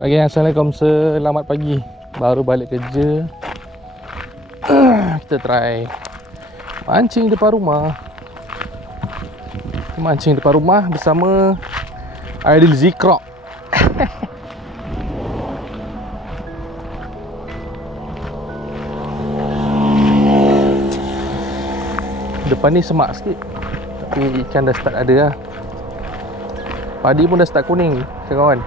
Okay, Assalamualaikum, selamat pagi. Baru balik kerja. Kita try mancing depan rumah. Mancing depan rumah bersama Aidil Zikra. Depan ni semak sikit, tapi ikan dah start ada lah. Padi pun dah start kuning, kawan.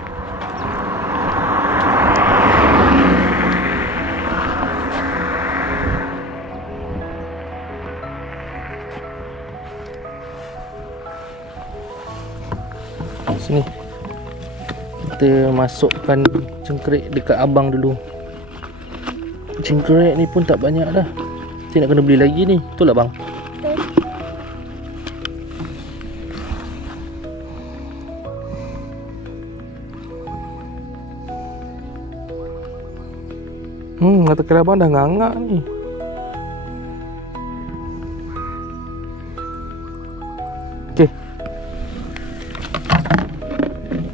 Sini kita masukkan cengkerik dekat abang dulu. Cengkerik ni pun tak banyak dah. Kita nak kena beli lagi ni. Betul tak bang? Mata kira abang dah ngangak ni. Okey.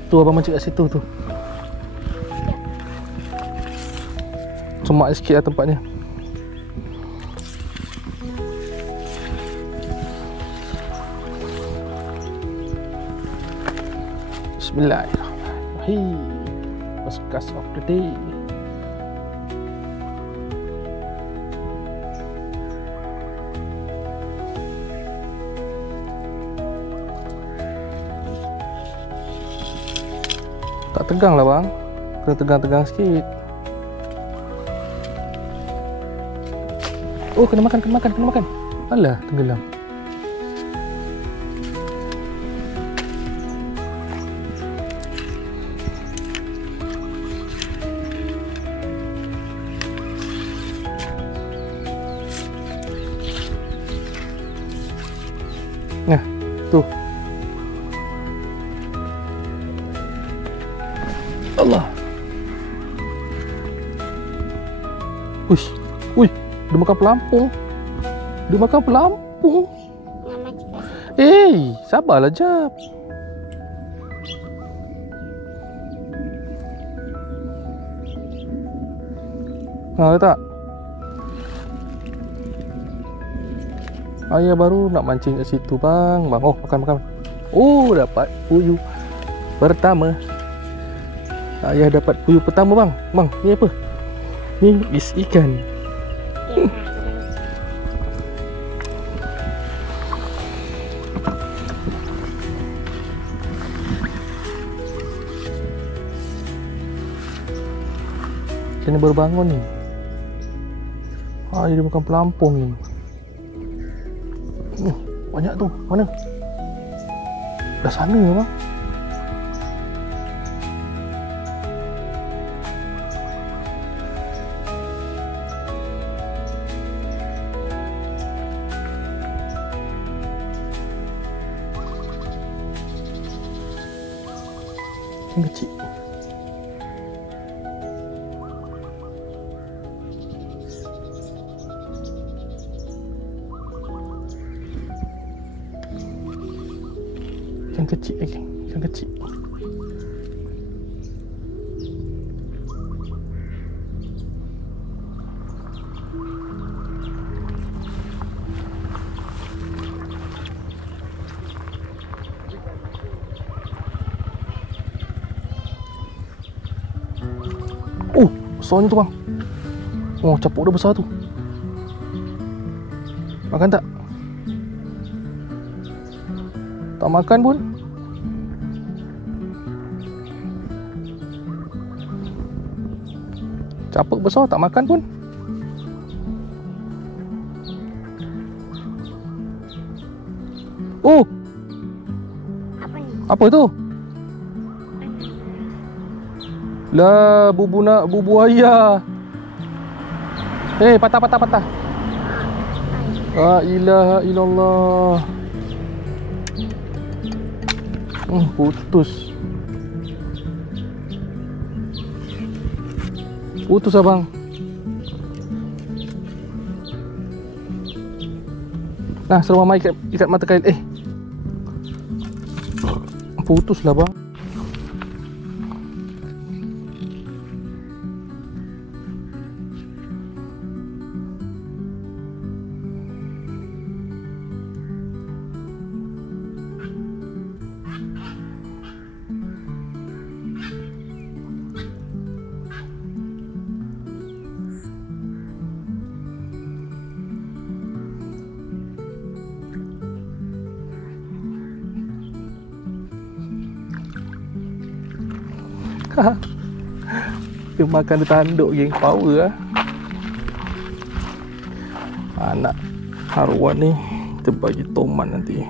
Tu abang mancing kat situ tu. Semak sikit lah tempatnya. Bismillahirrahmanirrahim. First cast of the day. Tak tegang lah bang. Kena tegang-tegang sikit. Oh, kena makan. Alah, tenggelam. Nah, tuh. Allah. Uish. Ui, dia makan pelampung. Sabarlah jap. Tak. Ayah baru nak mancing kat situ bang. Oh, makan. Oh, dapat puyuh pertama. Ayah dapat puyuh pertama bang. Bang, ni apa? Ni is ikan. Ikan ni baru bangun ni. Dia makan pelampung ni. Banyak tu. Mana? Dah sana bang. Yang kecil. Yang kecil. Besarnya tu bang. Oh, capuk dia besar tu. Makan tak? Tak makan pun. Capuk besar tak makan pun. Oh. Apa tu? Lah, bubu ayah. Patah. La ilaha illallah. Putus abang. Nah, suruh mama ikat mata kail. Putus lah bang. Dia makan dia tanduk geng, power lah. Anak haruan ni kita bagi tomat nanti.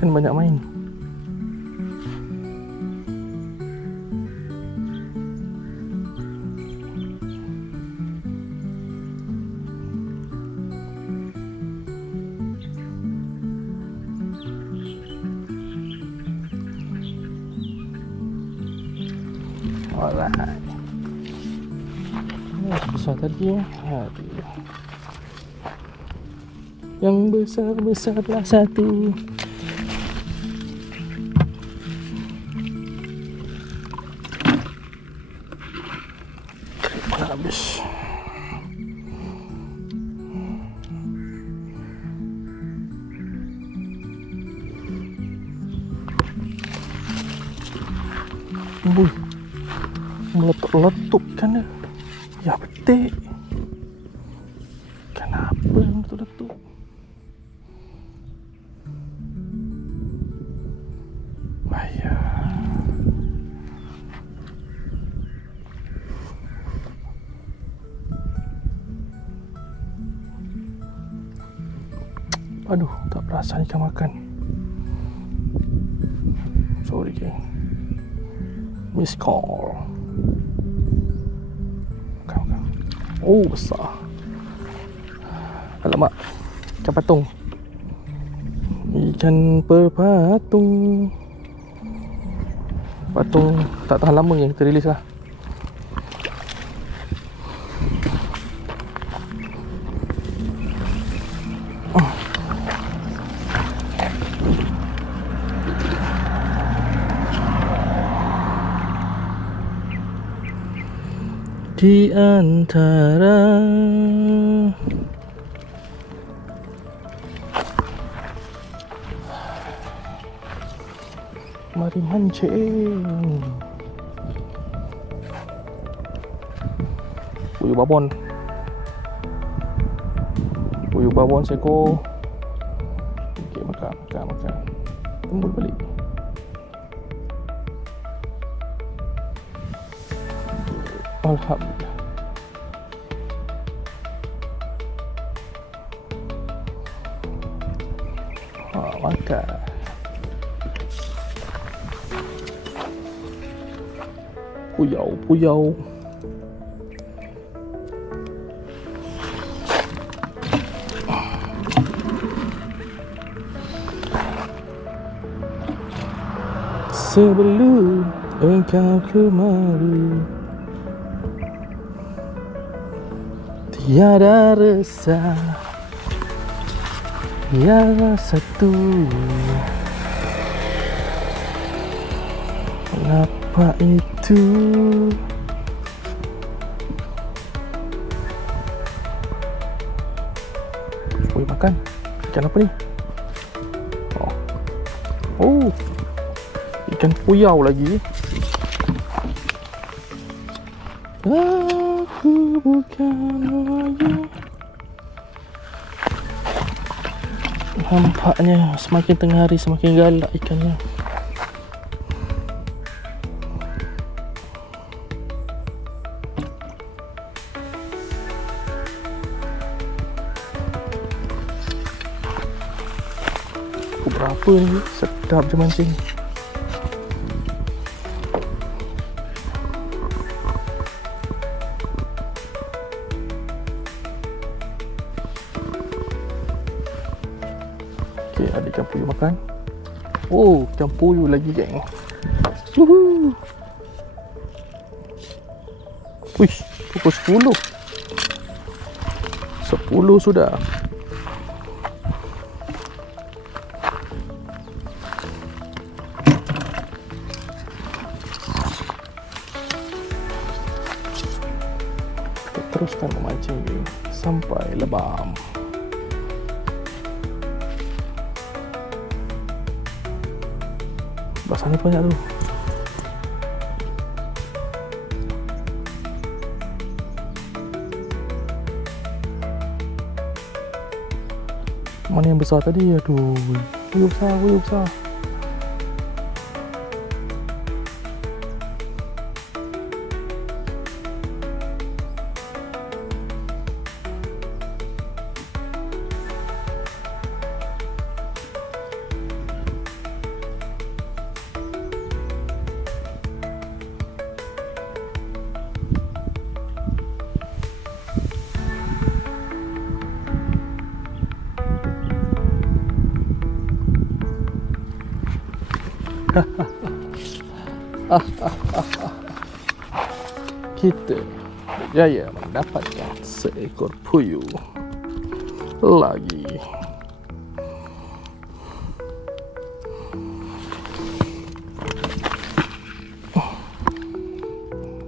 Kan banyak main. Alright. Besar tadi ya. Aduh. Yang besar-besarlah satu. Habis. Meletup-letup kan dia. Ya betik. Kenapa meletup-letup? Ayah. Aduh, tak perasan ikan makan. Sorry geng. Miss call. Makan. Oh, besar. Alamak. Ikan patung. Ikan berpatung. Patung tak tahan lama yang kita rilis lah. Di antara mari mancing. Puyuh babon. Puyuh babon seekor. Okey, makan. Tembul balik. Alhamdulillah. Makan. Puyau. Sebelum engkau kemari, tiada resah, tiada satu. Apa itu? Boleh makan. Ikan apa ni? Oh, ikan puyau lagi. Aku bukan lagi. Nampaknya semakin tengah hari semakin galak ikannya. Berapa ni? Sedap je mancing. Okey, ada ikan puyuh makan. Oh, ikan puyuh lagi geng. Woohoo. Wish, pukul 10. 10 sudah. teruskan memancing dia sampai lebam. Basah ni banyak tu. Mana yang besar tadi? Aduh, puyuh besar, puyuh besar. Kita berjaya mendapatkan seekor puyuh lagi.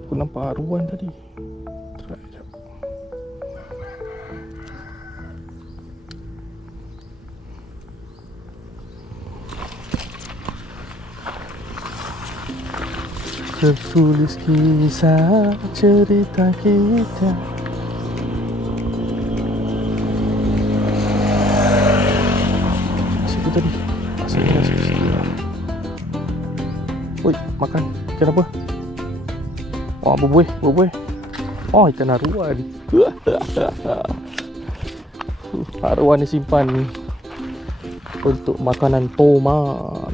Aku nampak aruan tadi. Try jap. Tertulis kisah cerita kita. Siapa tadi? Asalnya siapa? Woi, makan. Ikan apa? Oh, berbuih, berbuih. Oh, ikan haruan. Haruan disimpan untuk makanan toman.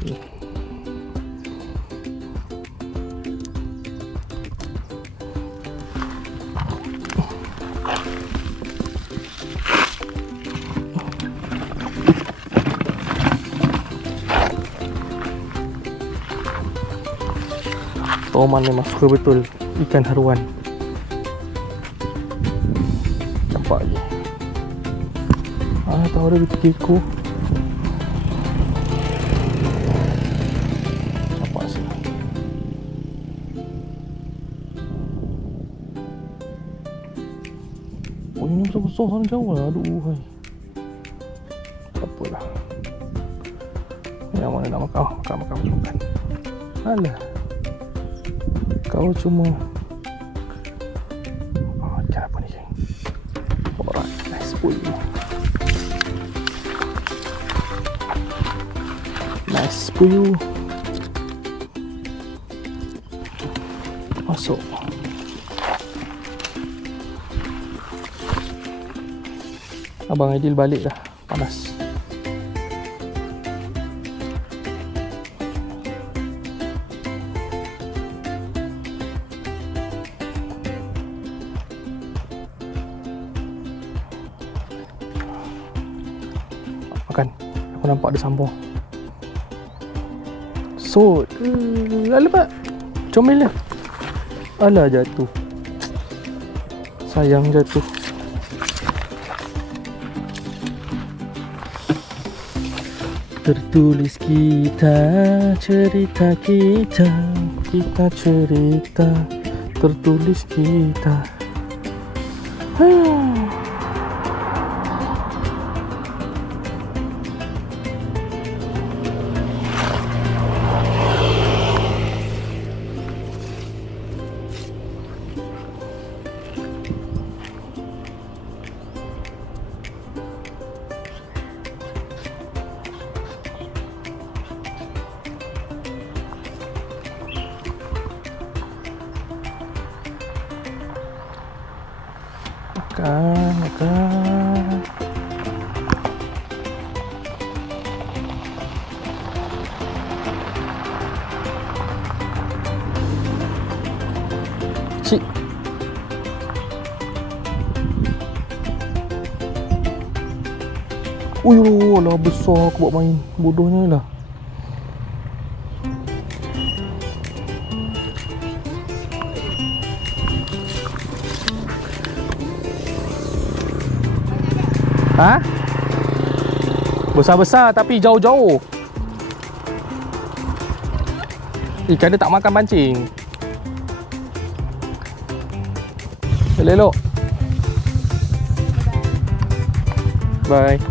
Toman memang suka betul ikan haruan. Nampak je. Tahu ada di tekiku. Nampak sini. Oh, ini besar-besar sana jauh lah. Aduh, hai. Tak apalah. Yang mana nak makan? Makan. Alah. Kau cuma ikan apa ni, geng? Alright, nice puyuh. Nice puyuh. Masuk. Abang Aidil balik dah. Panas. Makan. Aku nampak ada sambal. Sot. Alamak. Comel lah. Alah, jatuh. Sayang jatuh. Tertulis kita, cerita kita. Kita cerita. Tertulis kita. Makan. Cik. Uyuh, lah besar aku buat main. Bodohnya lah. Ha? Besar-besar tapi jauh-jauh. Ikan dia tak makan pancing. Elok-elok. Bye.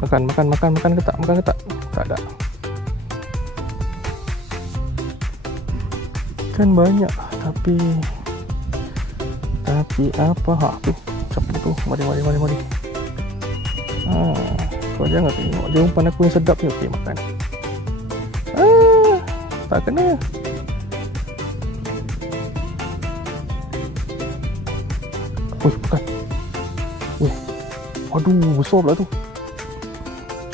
Makan ke tak? Makan ke tak? Tak ada. Ikan banyak tapi apa? Ha tu. Siapa tu? Mari. Kau jangan tengok je umpan aku yang sedap ni. Okey, makan. Tak kena. Makan. Aduh, besar pula tu.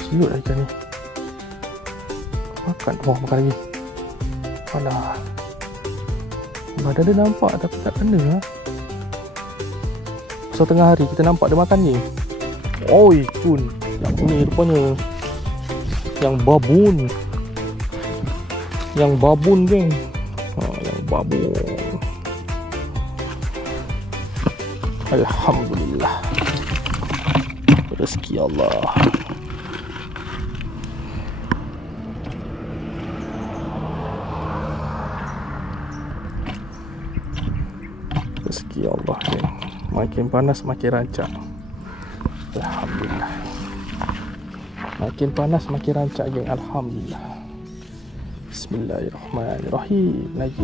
Siut lah ikan ni. Makan. Makan lagi. Alah. Badan dia nampak tapi tak kena lah. Pasal tengah hari kita nampak dia makan ni. Oi, cun. Yang ni rupanya yang babun. Yang babun, geng. Yang babun. Alhamdulillah. Rezeki Allah. Rezeki Allah, geng. Makin panas makin rancak. Alhamdulillah. Makin panas makin rancak, geng. Alhamdulillah. Bismillahirrahmanirrahim. Lagi.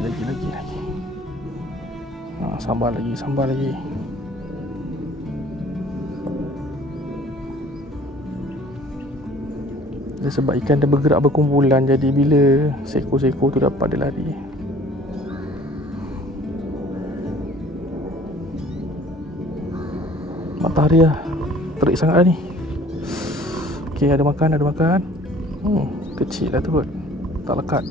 Sambal lagi. Dia sebab ikan dia bergerak berkumpulan, jadi bila seko-seko tu dapat dia lari. Matahari lah terik sangat lah ni. Okey, ada makan. Kecil lah tu kot, tak lekat.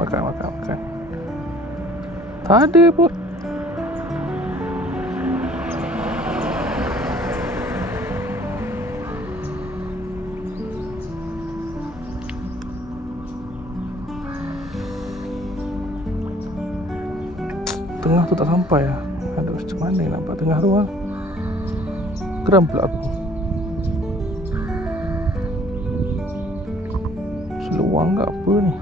Makan. Tak ada pun. Tengah tu tak sampai lah. Aduh, macam mana nampak tengah tu lah. Geram pula aku. Seluang ke apa ni?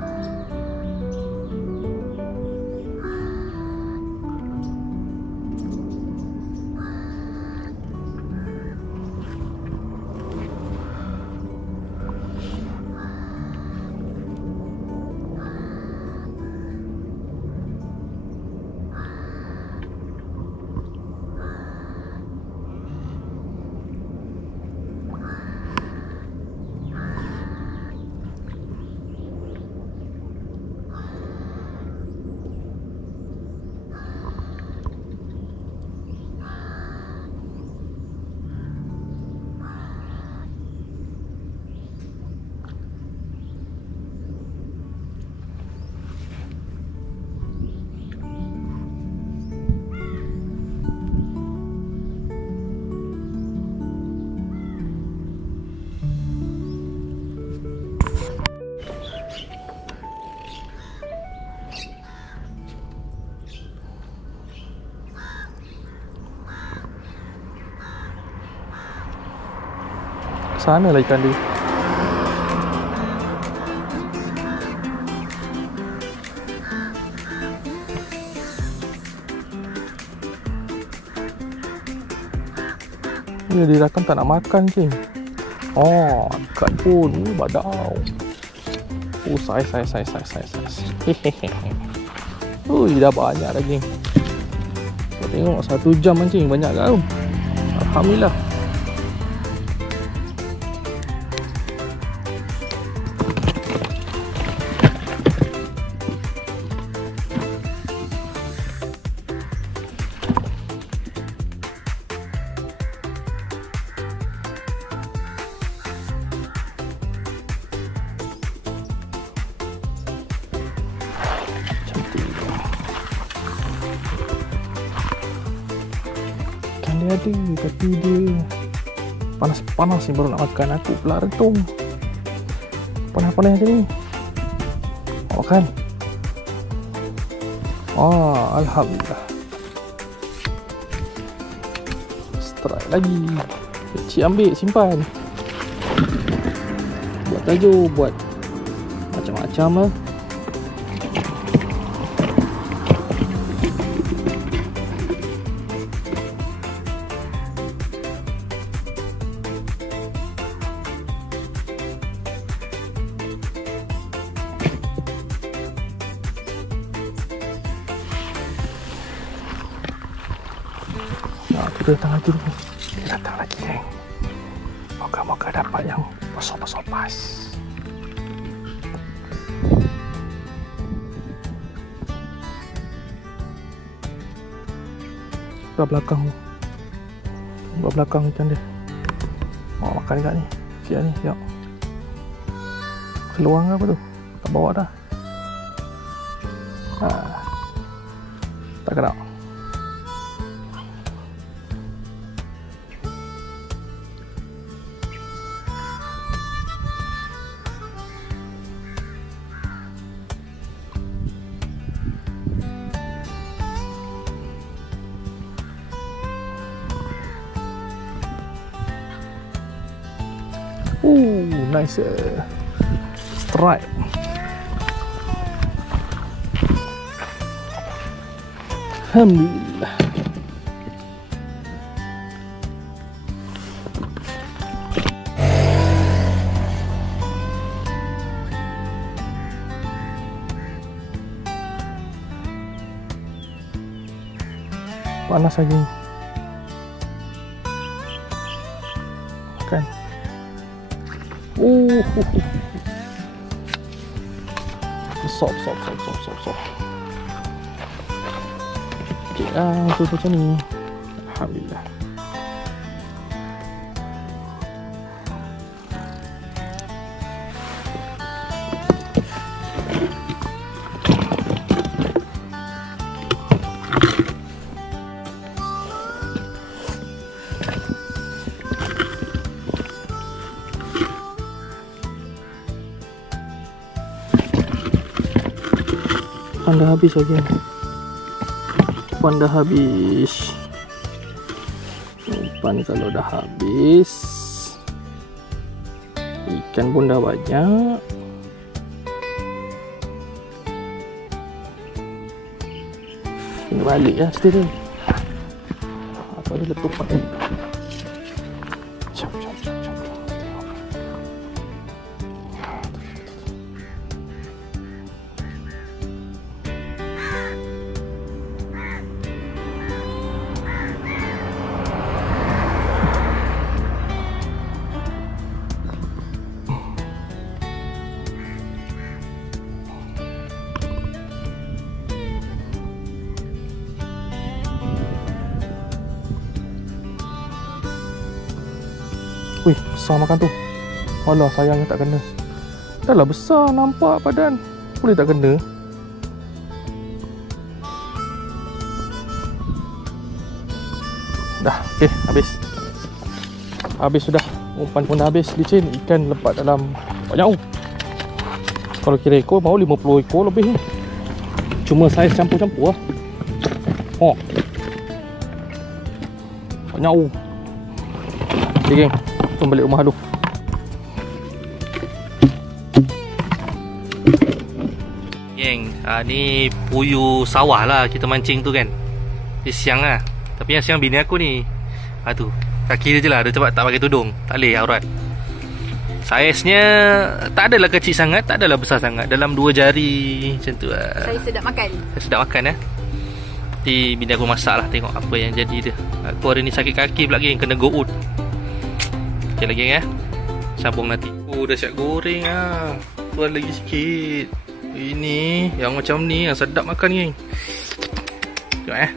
Sana lah ikan dia. Ni dia rakam tak nak makan, cing. Oh, ikan pun badau. Oh, saiz. Ui, dah banyak lagi. Kau tengok 1 jam mancing banyak kau. Alhamdulillah. ni ada, tapi dia panas-panas ni baru nak makan. Aku pula rentung. Panas-panas macam ni. Makan. Alhamdulillah. Strike lagi. Cik ambil, simpan. Buat tajuk, buat macam-macam lah. Kita datang lagi dulu. Kita datang lagi, geng. Moga-moga dapat yang besar-besar pas. Belah belakang ikan dia. Mau makan dekat ni. Siap ni, siap. Keluar ke apa tu? Tak bawa dah. Tak kena. Nice strike. Alhamdulillah. Panas lagi. Makan. Sop. Okay, tu macam ni. Alhamdulillah. Umpan dah habis lagi. Umpan dah habis. Umpan kalau dah habis, ikan pun dah banyak. Kena balik lah cerita dia. Apa dia letupan ni? Jom. Wih, besar makan tu. Alah, sayangnya tak kena. Dah lah besar nampak badan. Boleh tak kena? Dah, okey, habis. Habis sudah. Umpan pun dah habis. Licin, ikan lepat dalam banyak. Kalau kira ekor, mau 50 ekor lebih ni. Cuma saiz campur-campur lah. Banyak. Okay, geng. Jom balik rumah dulu. Geng, ni puyuh sawah lah kita mancing tu kan. Dia siang lah. Tapi yang siang bini aku ni. Tu, kaki dia je lah. Dia tak pakai tudung. Tak boleh aurat. Saiznya tak adalah kecil sangat, tak adalah besar sangat. Dalam 2 jari macam tu lah. Saya sedap makan. Saya sedap makan lah. Nanti bini aku masak lah. Tengok apa yang jadi dia. Aku hari ni sakit kaki pula geng. Kena go out. Okay lagi ya. Sambung nanti. Dah siap goreng lah. Tuan lagi sikit. Ini yang macam ni yang sedap makan geng. Tengok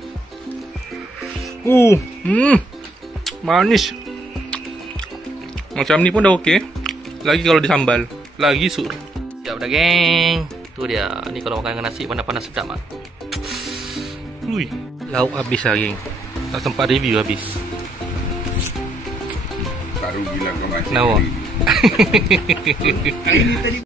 manis. Macam ni pun dah okey. Lagi kalau disambal, lagi sur. Siap dah geng. Tu dia. Ni kalau makan dengan nasi panas-panas sedap ah. Lauk habis lah geng. Tak sempat review habis. Tak rugilah kau mancing. Kenapa? Hari ni tadi